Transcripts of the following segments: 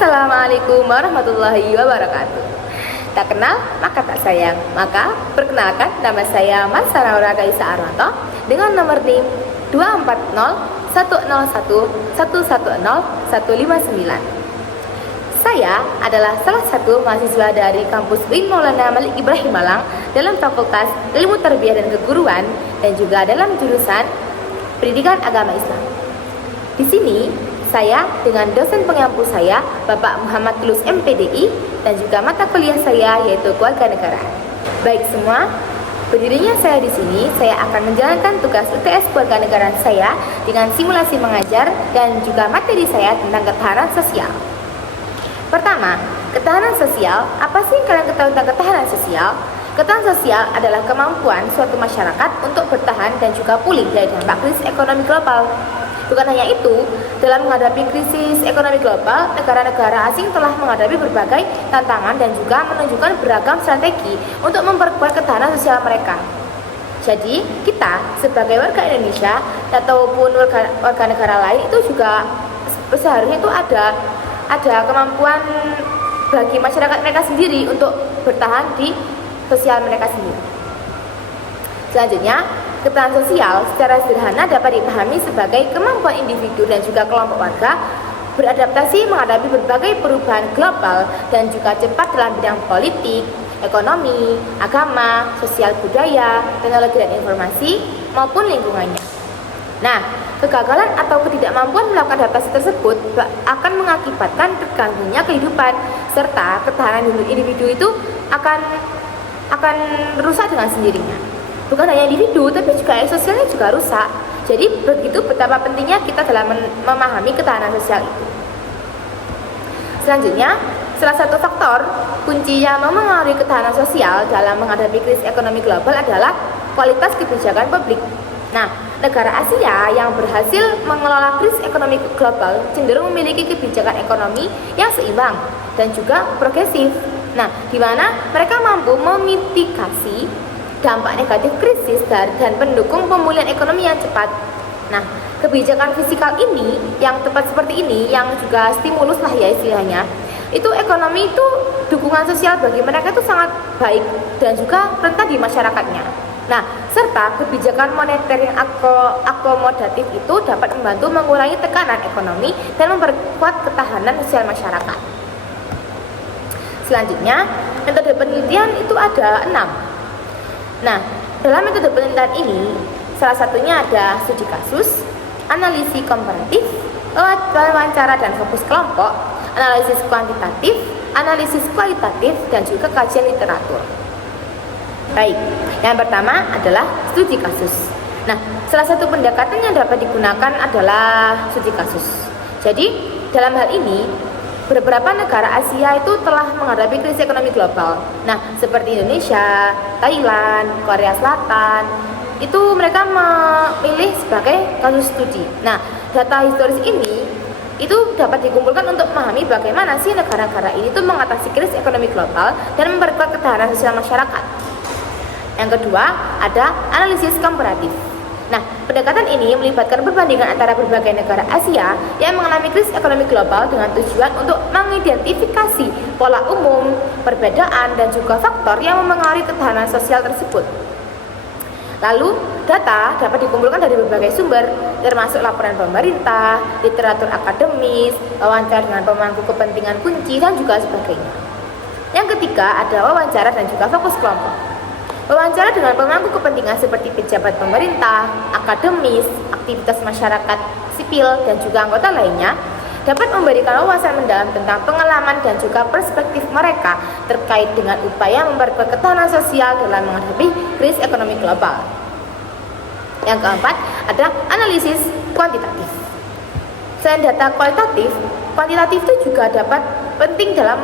Assalamualaikum warahmatullahi wabarakatuh. Tak kenal maka tak sayang. Maka perkenalkan, nama saya Mas Saraura Gaisa Arwanto dengan nomor NIM 24010110159. Saya adalah salah satu mahasiswa dari kampus UIN Maulana Malik Ibrahim Malang dalam Fakultas Ilmu Tarbiyah dan Keguruan dan juga dalam jurusan Pendidikan Agama Islam. Di sini saya dengan dosen pengampu saya, Bapak Muhammad Tulus MPDI, dan juga mata kuliah saya yaitu Kewarganegaraan. Baik semua, berdirinya saya di sini, saya akan menjalankan tugas UTS Kewarganegaraan saya dengan simulasi mengajar dan juga materi saya tentang ketahanan sosial. Pertama, ketahanan sosial. Apa sih yang kalian ketahui tentang ketahanan sosial? Ketahanan sosial adalah kemampuan suatu masyarakat untuk bertahan dan juga pulih dari dampak krisis ekonomi global. Bukan hanya itu, dalam menghadapi krisis ekonomi global, negara-negara asing telah menghadapi berbagai tantangan dan juga menunjukkan beragam strategi untuk memperkuat ketahanan sosial mereka. Jadi, kita sebagai warga Indonesia ataupun warga negara lain itu juga seharusnya itu ada kemampuan bagi masyarakat mereka sendiri untuk bertahan di sosial mereka sendiri. Selanjutnya, ketahanan sosial secara sederhana dapat dipahami sebagai kemampuan individu dan juga kelompok warga beradaptasi menghadapi berbagai perubahan global dan juga cepat dalam bidang politik, ekonomi, agama, sosial budaya, teknologi dan informasi maupun lingkungannya. Nah, kegagalan atau ketidakmampuan melakukan adaptasi tersebut akan mengakibatkan terganggunya kehidupan serta ketahanan individu itu akan rusak dengan sendirinya. Bukan hanya individu, tapi juga sosialnya juga rusak. Jadi begitu betapa pentingnya kita dalam memahami ketahanan sosial itu. Selanjutnya, salah satu faktor kunci yang mempengaruhi ketahanan sosial dalam menghadapi krisis ekonomi global adalah kualitas kebijakan publik. Nah, negara Asia yang berhasil mengelola krisis ekonomi global cenderung memiliki kebijakan ekonomi yang seimbang dan juga progresif. Nah, di mana mereka mampu memitigasi dampak negatif krisis dan mendukung pemulihan ekonomi yang cepat. Nah, kebijakan fiskal ini yang tepat seperti ini, yang juga stimulus lah ya istilahnya, itu ekonomi itu dukungan sosial bagi mereka itu sangat baik dan juga rentan di masyarakatnya. Nah, serta kebijakan moneter yang akomodatif itu dapat membantu mengurangi tekanan ekonomi dan memperkuat ketahanan sosial masyarakat. Selanjutnya, metode penelitian itu ada 6. Nah, dalam metode penelitian ini, salah satunya ada studi kasus, analisis komparatif, wawancara dan fokus kelompok, analisis kuantitatif, analisis kualitatif, dan juga kajian literatur. Baik, yang pertama adalah studi kasus. Nah, salah satu pendekatan yang dapat digunakan adalah studi kasus. Jadi, dalam hal ini, beberapa negara Asia itu telah menghadapi krisis ekonomi global. Nah, seperti Indonesia, Thailand, Korea Selatan, itu mereka memilih sebagai kasus studi. Nah, data historis ini itu dapat dikumpulkan untuk memahami bagaimana sih negara-negara ini tuh mengatasi krisis ekonomi global dan memperkuat ketahanan sosial masyarakat. Yang kedua, ada analisis komparatif. Nah, pendekatan ini melibatkan perbandingan antara berbagai negara Asia yang mengalami krisis ekonomi global dengan tujuan untuk mengidentifikasi pola umum, perbedaan, dan juga faktor yang mempengaruhi ketahanan sosial tersebut. Lalu, data dapat dikumpulkan dari berbagai sumber, termasuk laporan pemerintah, literatur akademis, wawancara dengan pemangku kepentingan kunci, dan juga sebagainya. Yang ketiga, ada wawancara dan juga fokus kelompok. Wawancara dengan pemangku kepentingan seperti pejabat pemerintah, akademis, aktivitas masyarakat sipil, dan juga anggota lainnya dapat memberikan wawasan mendalam tentang pengalaman dan juga perspektif mereka terkait dengan upaya memperkuat ketahanan sosial dalam menghadapi krisis ekonomi global. Yang keempat, ada analisis kuantitatif. Selain data kuantitatif itu juga dapat penting dalam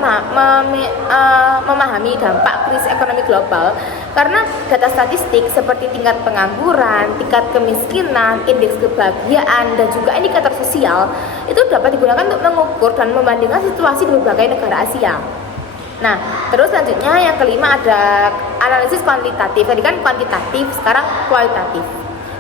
memahami dampak krisis ekonomi global karena data statistik seperti tingkat pengangguran, tingkat kemiskinan, indeks kebahagiaan, dan juga indikator sosial itu dapat digunakan untuk mengukur dan membandingkan situasi di berbagai negara Asia. Nah, terus selanjutnya yang kelima ada analisis kuantitatif. Tadi kan kuantitatif, sekarang kualitatif.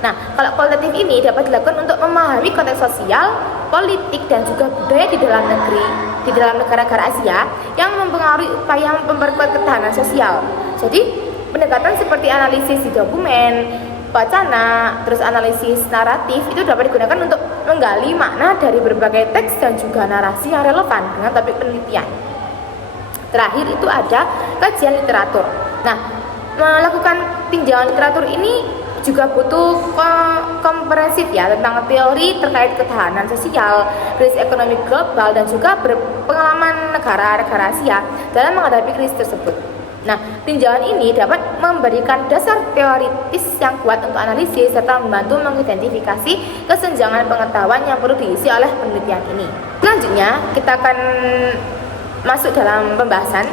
Nah, kalau kualitatif ini dapat dilakukan untuk memahami konteks sosial, politik, dan juga budaya di dalam negeri di dalam negara-negara Asia yang mempengaruhi upaya memperkuat ketahanan sosial. Jadi, pendekatan seperti analisis di dokumen, wacana, terus analisis naratif itu dapat digunakan untuk menggali makna dari berbagai teks dan juga narasi yang relevan dengan topik penelitian. Terakhir itu ada kajian literatur. Nah, melakukan tinjauan literatur ini juga butuh komprehensif ya tentang teori terkait ketahanan sosial, krisis ekonomi global dan juga pengalaman negara-negara Asia dalam menghadapi krisis tersebut. Nah, tinjauan ini dapat memberikan dasar teoritis yang kuat untuk analisis serta membantu mengidentifikasi kesenjangan pengetahuan yang perlu diisi oleh penelitian ini. Selanjutnya, kita akan masuk dalam pembahasan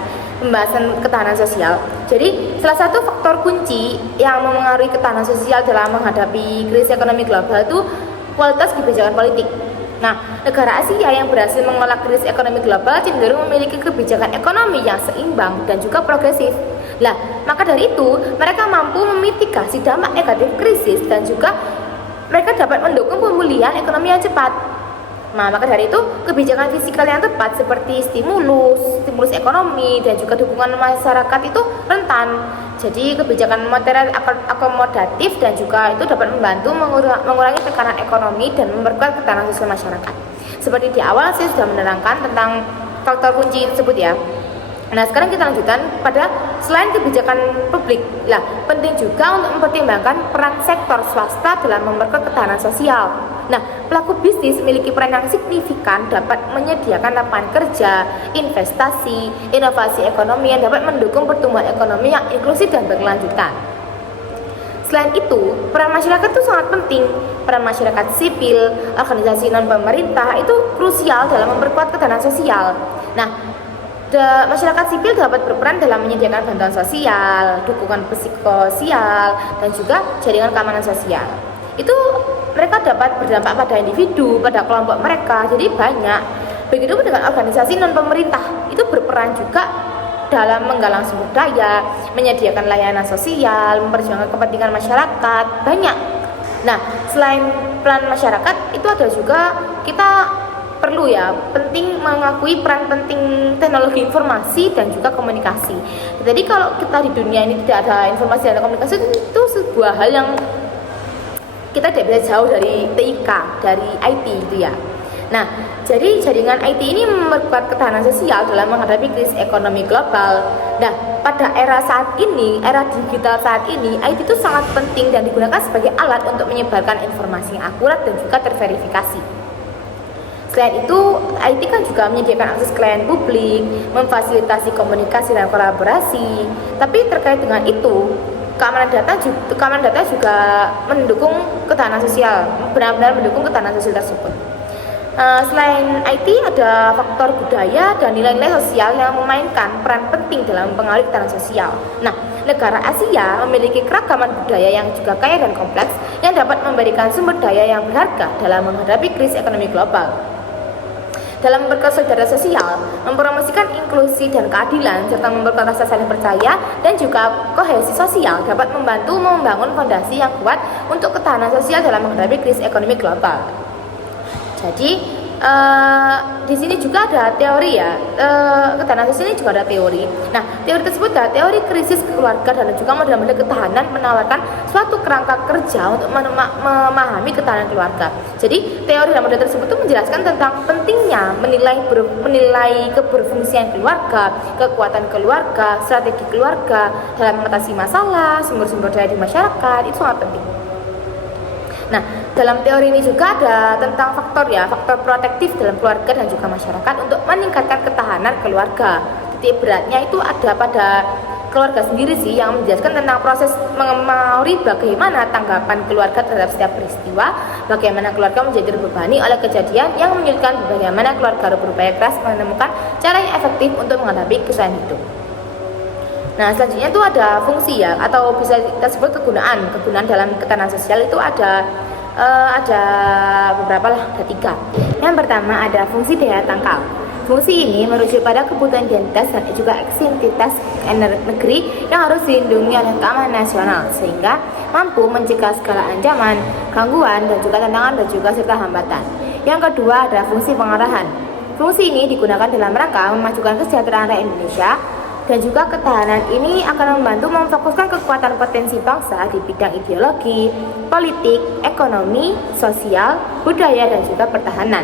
ketahanan sosial. Jadi, salah satu faktor kunci yang memengaruhi ketahanan sosial dalam menghadapi krisis ekonomi global itu kualitas kebijakan politik. Nah, negara Asia yang berhasil mengelola krisis ekonomi global cenderung memiliki kebijakan ekonomi yang seimbang dan juga progresif. Lah, maka dari itu, mereka mampu memitigasi dampak negatif krisis dan juga mereka dapat mendukung pemulihan ekonomi yang cepat. Nah, maka dari itu, kebijakan fiskal yang tepat seperti stimulus ekonomi dan juga dukungan masyarakat itu rentan. Jadi, kebijakan moneter akomodatif dan juga itu dapat membantu mengurangi tekanan ekonomi dan memperkuat ketahanan sosial masyarakat. Seperti di awal saya sudah menerangkan tentang faktor kunci tersebut ya. Nah, sekarang kita lanjutkan pada selain kebijakan publik. Lah, penting juga untuk mempertimbangkan peran sektor swasta dalam memperkuat ketahanan sosial. Nah, pelaku bisnis memiliki peran yang signifikan dapat menyediakan lapangan kerja, investasi, inovasi ekonomi yang dapat mendukung pertumbuhan ekonomi yang inklusif dan berkelanjutan. Selain itu, peran masyarakat itu sangat penting. Peran masyarakat sipil, organisasi non-pemerintah itu krusial dalam memperkuat ketahanan sosial. Nah, masyarakat sipil dapat berperan dalam menyediakan bantuan sosial, dukungan psikososial, dan juga jaringan keamanan sosial. Itu mereka dapat berdampak pada individu, pada kelompok mereka, jadi banyak. Begitu dengan organisasi non-pemerintah, itu berperan juga dalam menggalang sumber daya, menyediakan layanan sosial, memperjuangkan kepentingan masyarakat, banyak. Nah, selain peran masyarakat, itu ada juga kita perlu ya, penting mengakui peran penting teknologi informasi dan juga komunikasi. Jadi kalau kita di dunia ini tidak ada informasi dan komunikasi, itu sebuah hal yang kita tidak bisa jauh dari TIK, dari IT itu ya. Nah, jadi jaringan IT ini memperkuat ketahanan sosial dalam menghadapi krisis ekonomi global. Nah, pada era saat ini, era digital saat ini, IT itu sangat penting dan digunakan sebagai alat untuk menyebarkan informasi yang akurat dan juga terverifikasi. Selain itu, IT kan juga menyediakan akses klien publik, memfasilitasi komunikasi dan kolaborasi. Tapi terkait dengan itu, keamanan data juga mendukung ketahanan sosial, benar-benar mendukung ketahanan sosial tersebut. Selain IT, ada faktor budaya dan nilai-nilai sosial yang memainkan peran penting dalam mempengaruhi ketahanan sosial. Nah, negara Asia memiliki keragaman budaya yang juga kaya dan kompleks yang dapat memberikan sumber daya yang berharga dalam menghadapi krisis ekonomi global. Dalam memperkuat solidaritas sosial, mempromosikan inklusi dan keadilan, serta memperkuat rasa saling percaya dan juga kohesi sosial dapat membantu membangun fondasi yang kuat untuk ketahanan sosial dalam menghadapi krisis ekonomi global. Jadi, di sini juga ada teori ya, ketahanan sosial ini juga ada teori. Nah, teori tersebut adalah teori krisis keluarga dan juga model-model ketahanan menawarkan suatu kerangka kerja untuk memahami ketahanan keluarga. Jadi, teori dan model tersebut itu menjelaskan tentang pentingnya menilai keberfungsian keluarga, kekuatan keluarga, strategi keluarga dalam mengatasi masalah, sumber-sumber daya di masyarakat, itu sangat penting. Nah, dalam teori ini juga ada tentang faktor protektif dalam keluarga dan juga masyarakat untuk meningkatkan ketahanan keluarga. Titik beratnya itu ada pada keluarga sendiri sih, yang menjelaskan tentang proses mengenai bagaimana tanggapan keluarga terhadap setiap peristiwa, bagaimana keluarga menjadi terbebani oleh kejadian yang menyulitkan, bagaimana keluarga harus berupaya keras menemukan cara yang efektif untuk menghadapi kesulitan hidup. Nah, selanjutnya itu ada fungsi ya, atau bisa kita sebut kegunaan dalam ketahanan sosial itu ada beberapa lah, ada 3. Yang pertama ada fungsi daya tangkal. Fungsi ini merujuk pada kebutuhan identitas dan juga eksistensitas negeri yang harus dilindungi oleh keamanan nasional, sehingga mampu mencegah segala ancaman, gangguan dan juga tantangan dan juga serta hambatan. Yang kedua ada fungsi pengarahan. fungsi ini digunakan dalam rangka memajukan kesejahteraan rakyat Indonesia, dan juga ketahanan ini akan membantu memfokuskan kekuatan potensi bangsa di bidang ideologi, politik, ekonomi, sosial, budaya, dan juga pertahanan.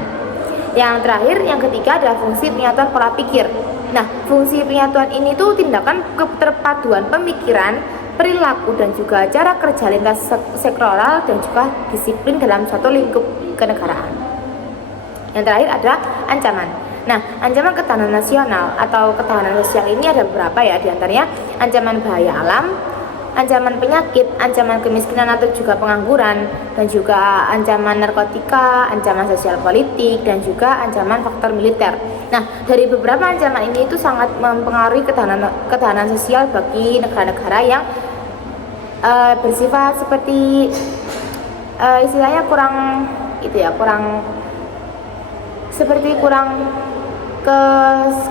Yang terakhir, yang ketiga adalah fungsi penyatuan pola pikir. Nah, fungsi penyatuan ini tuh tindakan keterpaduan pemikiran, perilaku, dan juga cara kerja lintas sektoral dan juga disiplin dalam suatu lingkup kenegaraan. Yang terakhir ada ancaman. Nah, ancaman ketahanan nasional atau ketahanan sosial ini ada beberapa ya, diantaranya ancaman bahaya alam, ancaman penyakit, ancaman kemiskinan atau juga pengangguran, dan juga ancaman narkotika, ancaman sosial politik, dan juga ancaman faktor militer. Nah, dari beberapa ancaman ini itu sangat mempengaruhi ketahanan sosial bagi negara-negara yang bersifat seperti istilahnya kurang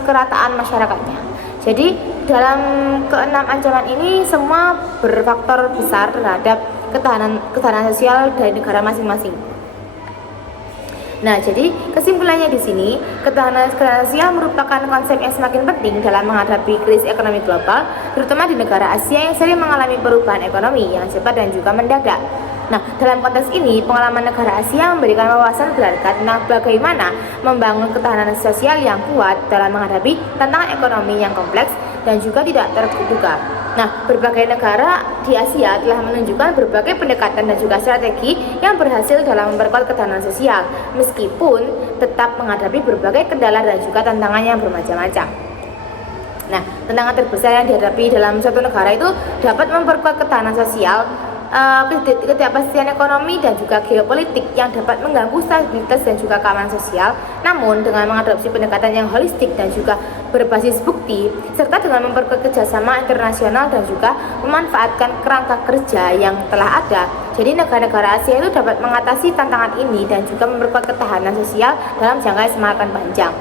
kerataan masyarakatnya. Jadi dalam keenam ancaman ini semua berfaktor besar terhadap ketahanan sosial dari negara masing-masing. Nah, jadi kesimpulannya di sini, ketahanan sosial merupakan konsep yang semakin penting dalam menghadapi krisis ekonomi global, terutama di negara Asia yang sering mengalami perubahan ekonomi yang cepat dan juga mendadak. Nah, dalam konteks ini, pengalaman negara Asia memberikan wawasan berharga tentang bagaimana membangun ketahanan sosial yang kuat dalam menghadapi tantangan ekonomi yang kompleks dan juga tidak terduga. Nah, berbagai negara di Asia telah menunjukkan berbagai pendekatan dan juga strategi yang berhasil dalam memperkuat ketahanan sosial, meskipun tetap menghadapi berbagai kendala dan juga tantangan yang bermacam-macam. Nah, tantangan terbesar yang dihadapi dalam suatu negara itu dapat memperkuat ketahanan sosial, ketidakpastian ekonomi dan juga geopolitik yang dapat mengganggu stabilitas dan juga keamanan sosial. Namun dengan mengadopsi pendekatan yang holistik dan juga berbasis bukti, serta dengan memperkuat kerjasama internasional dan juga memanfaatkan kerangka kerja yang telah ada, jadi negara-negara Asia itu dapat mengatasi tantangan ini dan juga memperkuat ketahanan sosial dalam jangka yang semakin panjang.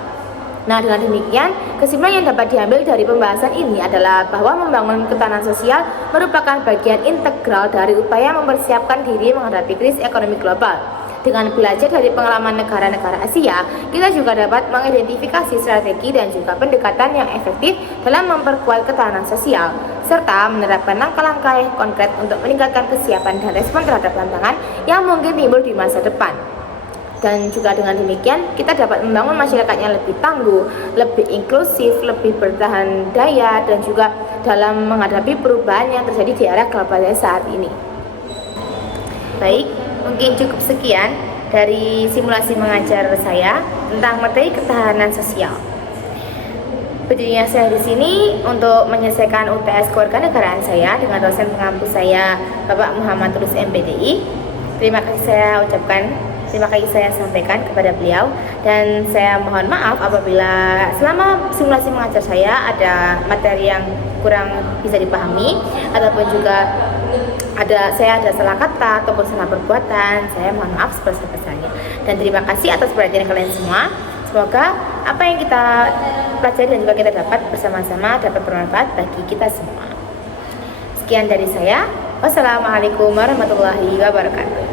Nah, dengan demikian, kesimpulan yang dapat diambil dari pembahasan ini adalah bahwa membangun ketahanan sosial merupakan bagian integral dari upaya mempersiapkan diri menghadapi krisis ekonomi global. Dengan belajar dari pengalaman negara-negara Asia, kita juga dapat mengidentifikasi strategi dan juga pendekatan yang efektif dalam memperkuat ketahanan sosial, serta menerapkan langkah-langkah konkret untuk meningkatkan kesiapan dan respon terhadap tantangan yang mungkin timbul di masa depan. Dan juga dengan demikian kita dapat membangun masyarakatnya lebih tangguh, lebih inklusif, lebih bertahan daya, dan juga dalam menghadapi perubahan yang terjadi di era globalisasi saat ini. Baik, mungkin cukup sekian dari simulasi mengajar saya tentang materi ketahanan sosial. Berdirinya saya di sini untuk menyelesaikan UTS kewarganegaraan saya dengan dosen pengampu saya, Bapak Muhammad Tulus MPDI. Terima kasih saya sampaikan kepada beliau, dan saya mohon maaf apabila selama simulasi mengajar saya ada materi yang kurang bisa dipahami ataupun juga saya ada salah kata ataupun salah perbuatan. Saya mohon maaf sebesar-besarnya, dan terima kasih atas perhatian kalian semua. Semoga apa yang kita pelajari dan juga kita dapat bersama-sama dapat bermanfaat bagi kita semua. Sekian dari saya. Wassalamualaikum warahmatullahi wabarakatuh.